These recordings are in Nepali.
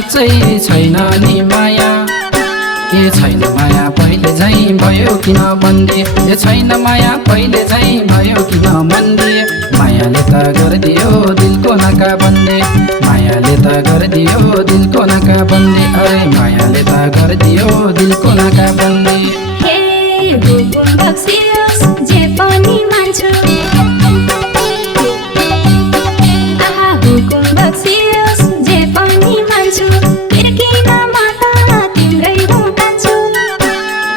साँच्चै छैन नि माया ए छैन माया पहिले झैं भयो किन बन्दी ए छैन माया पहिले झैं भयो किन मन्दी मायाले त गरिदियो दिलको नाका बन्दी मायाले त गरिदियो दिलको नाका बन्दी अरे मायाले त गरिदियो दिलको नाका बन्दी हे हुकुम बक्सियोस् जे पनि मान्छु आहा हुकुम बक्सियोस् जे पनि मान्छु फिर्किन म त तिम्रै हुँ कान्छु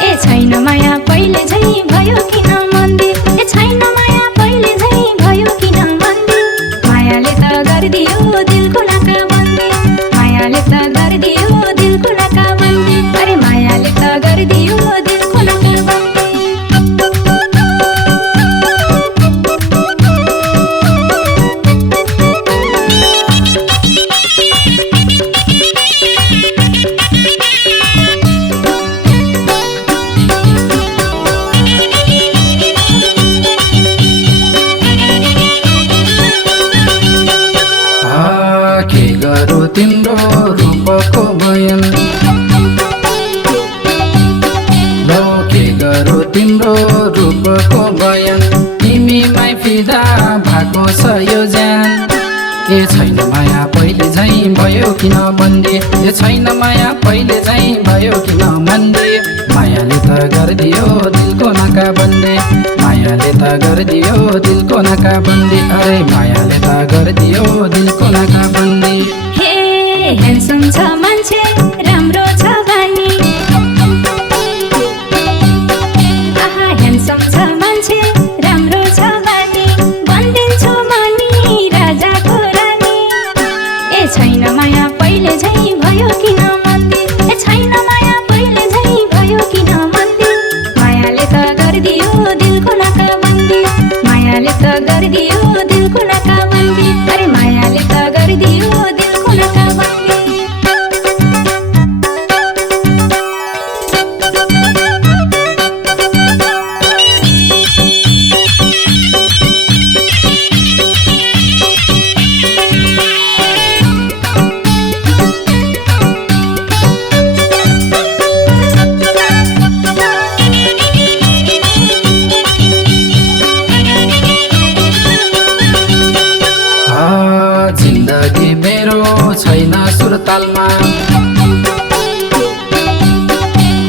ए छैन माया पहिले झैं भयो किन मन्दी ए छैन माया पहिले झैं भयो किन मन्दी मायाले त गरिदियो दिलको नाका बन्दी मायाले त गरिदियो दिलको नाका बन्दी अरे मायाले त गरिदियो दिलको नाका बन्दी के गरौ तिम्रो रूपको बयान लौ के गरौ तिम्रो रूपको बयान तिमीमै फिदा भएको छ यो ज्यान ए छैन माया पहिले झैं भयो किन बन्दी ए छैन माया पहिले झैं भयो किन मन्दी मायाले त गरिदियो दिलको नाका बन्दी मायाले त गरिदियो दिलको नाका बन्दी अरे मायाले त गरिदियो दिलको नाका बन्दी हे ह्यान्डसम छ मान्छे राम्रो छ बानी आहा ह्यान्डसम छ मान्छे राम्रो छ बानी बन्दिन्छु मनी राजाको रानी ए छैन माया पहिले झैं भयो किन मन्दी ए छैन माया पहिले झैं भयो किन मन्दी मायाले त गरिदियो दिलको नाका बन्दी मायाले त गरिदियो दिलको नाका बन्दी अरे मायाले त गरिदियो दिलको नाका बन्दी जिन्दगी मेरो छैन सुरतालमा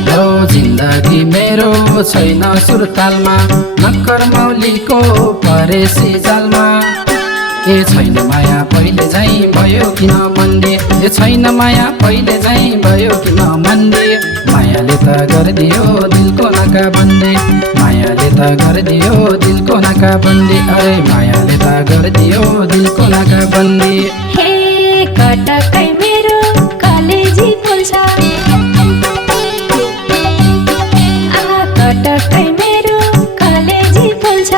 लौ जिन्दगी मेरो छैन सुरतालमा नक्कर मौलीको परेसी जालमा ए छैन माया पहिले झैं भयो किन मन्दी ए छैन माया पहिले झैं भयो किन मन्दी मायाले त गरिदियो दिलको नाका बन्दी मायाले त गरिदियो दिलको नाका बन्दी अरे मायाले त गरिदियो दिलको नाका बन्दी हे कटकै मेरो कलेजी फुल्छ आहा कटकै मेरो कलेजी फुल्छ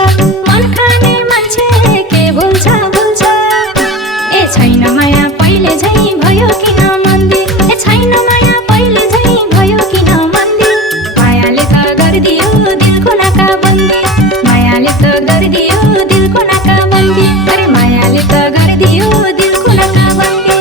मन खाने मान्छे के भुल्छ भुल्छ ए छैन माया पहिले झैं भयो किन मन्दी ए छैन माया पहिले झैं भयो किन मन्दी मायाले त गरिदियो दिलको नाका बन्दी मायाले त गरिदियो दिलको नाका बन्दी अरे मायाले त गरिदियो दिलको नाका बन्दी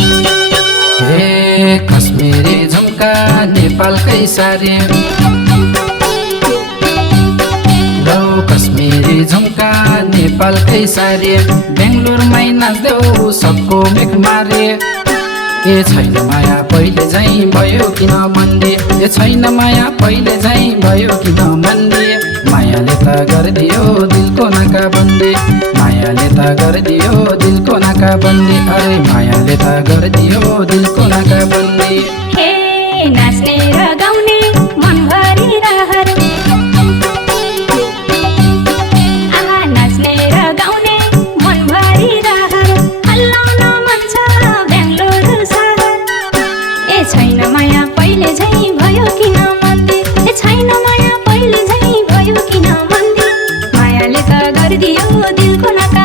हे कश्मीरी झुम्का नेपालकै सारी लौ कश्मीरी झुम्का नेपालकै सारी बेङ्गलोरमै नाच्देऊ सबको मेघ मारे ए छैन माया पहिले झैं भयो किन मन्दी ए छैन माया पहिले झैं भयो किन मन्दी मायाले त गरिदियो दिलको नाका बन्दी मायाले त गरिदियो दिलको नाका बन्दी अरे मायाले त गरिदियो दिलको नाका बन्दी हे नाच्ने र गाउने मनभरि रहर आहा नाच्ने र गाउने मनभरि रहर हल्लाउन मन छ बेङ्गलोर सहर ए छैन माया पहिले झैं भयो किन मन्दी ए छैन माया पहिले झैं भयो किन मन्दी मायाले त गरिदियो दिलको नाका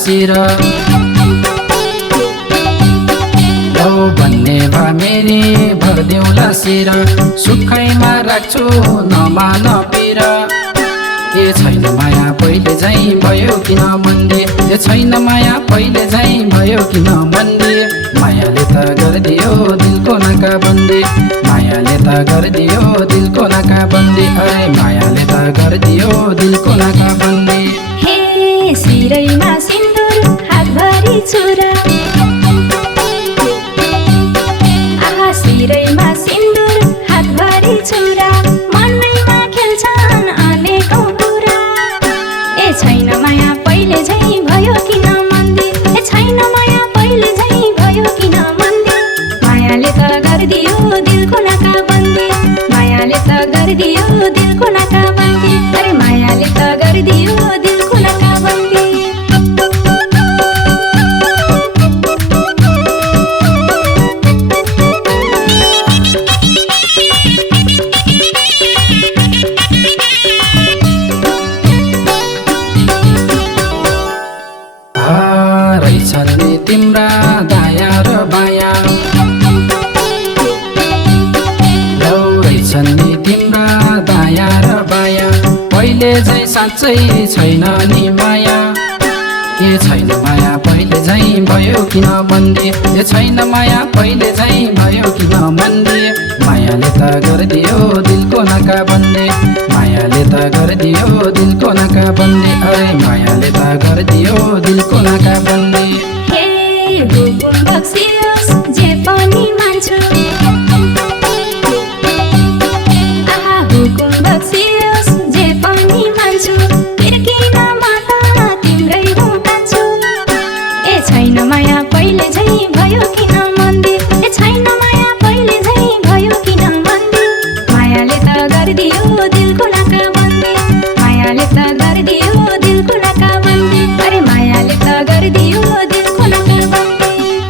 शिर लौ भन्ने भा मेरी भरिदेऊला शिर सुखैमा राख्छु नमान पिर ए छैन माया पहिले झैँ भयो किन मन्दे ए छैन माया पहिले झैँ भयो किन मन्दे मायाले त गरिदियो दिलको नाका बन्दे मायाले त गरिदियो दिलको नाका बन्दे अरे मायाले त गरिदियो दिलको नाका बन्दे हे शिरैमा सिन्दुर हातभरि चुरा आहा शिरैमा सिन्दुर हातभरि चुरा मनैमा खेल्छन् अनेकौं कुरा ए छैन माया पहिले झैँ भयो किन मन्दे ए छैन माया पहिले झैँ भयो किन मन्दे मायाले त गरिदियो दिलको नाका बन्दे मायाले त गरिदियो दिलको नाका बन्दे अरे मायाले त गरिदियो दिलको नाका बन्दे रहेछन् नि तिम्रा दाया र बाया लौ रहेछन् नि तिम्रा दाया र बाया पहिले झैँ साँच्चै छैन नि माया ए छैन माया पहिले झैँ भयो किन मन्दे ए छैन माया पहिले झैँ भयो किन मन्दे मायाले त गरिदियो दिलको नाका बन्दे मायाले त गरिदियो दिलको नाका बन्दे अरे मायाले त गरिदियो दिलको नाका बन्दे हे हुकुम बक्सियोस् जे पनि मान्छु आहा हुकुम बक्सियोस् जे पनि मान्छु फिर्किन म त तिम्रै हुँ कान्छु ए छैन माया पहिले झैँ भयो किन मन्दे ए छैन माया पहिले झैँ भयो किन मन्दे मायाले त गरिदियो